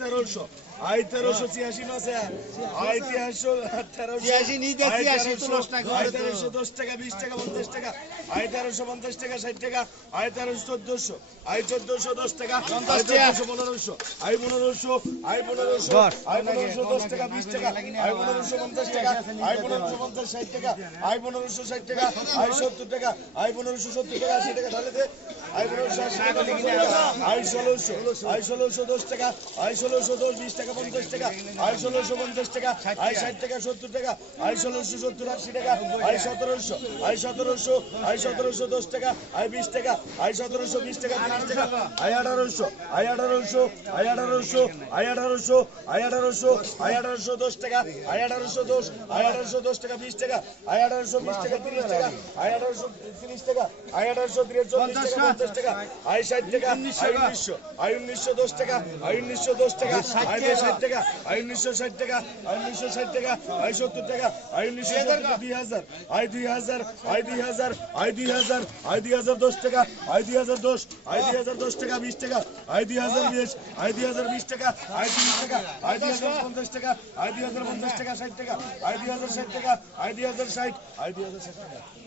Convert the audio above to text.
তেরোশো। আই তেরোশো ছিয়াশি নশে আই তেরোশো। তেরোশো দশ টাকা টাকা বিশ টাকা পঞ্চাশ টাকা। আই তেরোশো পঞ্চাশ টাকা ষাট টাকা। আই তেরোশো চোদ্দশো। আই চোদ্দশো দশ টাকা। আই চোদ্দশো পনেরোশো। আই পনেরোশো আই পনেরোশো। আই পনেরোশো দশ টাকা বিশ টাকা। আই পনেরোশো পঞ্চাশ টাকা। আই পনেরোশো পঞ্চাশ ষাট টাকা। আই পনেরোশো ষাট টাকা। আই সত্তর টাকা। আই পনেরোশো সত্তর টাকা আশি টাকা ঢালে দে। আই পনেরোশো আশি টাকা আই ষোলোশো আই ষোলোশো দশ টাকা। আই ষোলোশো দশ বিশ টাকা, পঞ্চাশ টাকা আই ষোলোশো পঞ্চাশ টাকা আই ষাট টাকা, সত্তর টাকা আই ষোলোশো সত্তর, আশি টাকা আই সতেরোশো আই সতেরোশো আই সতেরোশো দশ টাকা আই বিশ টাকা আই সতেরোশো বিশ টাকা, তিরিশ টাকা আই আঠারোশো আই আঠারোশো আই আঠারোশো আই আঠারোশো আই আঠারোশো আই আঠারোশো দশ টাকা আই আঠারোশো দশ আই আঠারোশো দশ টাকা, বিশ টাকা আই আঠারোশো বিশ টাকা, তিরিশ টাকা আই আঠারোশো তিরিশ টাকা আই আঠারোশো তিরিশ টাকা, পঞ্চাশ টাকা আই ষাট টাকা আই উনিশশো আই উনিশশো দশ টাকা আই উনিশশো দশ টাকা ষাট টাকা আই উনিশশো ষাট টাকা আই উনিশশো ষাট টাকা আই সত্তর টাকা আই উনিশশো দুই হাজার আই দুই হাজার আই দুই হাজার আই দুই হাজার আই দুই হাজার দশ টাকা আই দুই হাজার দশ আই দুই হাজার দশ টাকা বিশ টাকা আই দুই হাজার বিশ আই দুই হাজার বিশ টাকা আই দুই টাকা আই দুই হাজার পঞ্চাশ টাকা আই দুই হাজার পঞ্চাশ টাকা ষাট টাকা আই দুই হাজার ষাট টাকা আই দুই হাজার ষাট আই দুই হাজার ষাট টাকা